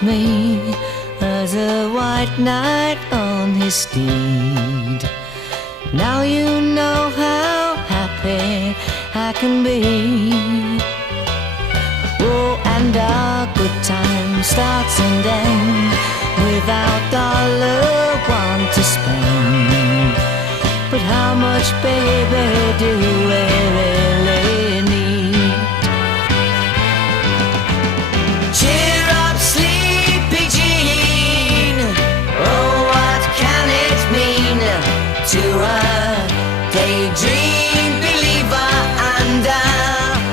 with me as a white knight on his steed. Now you know how happy I can be. Oh, and our good time starts and ends without $1 to spend. But how much, baby, do we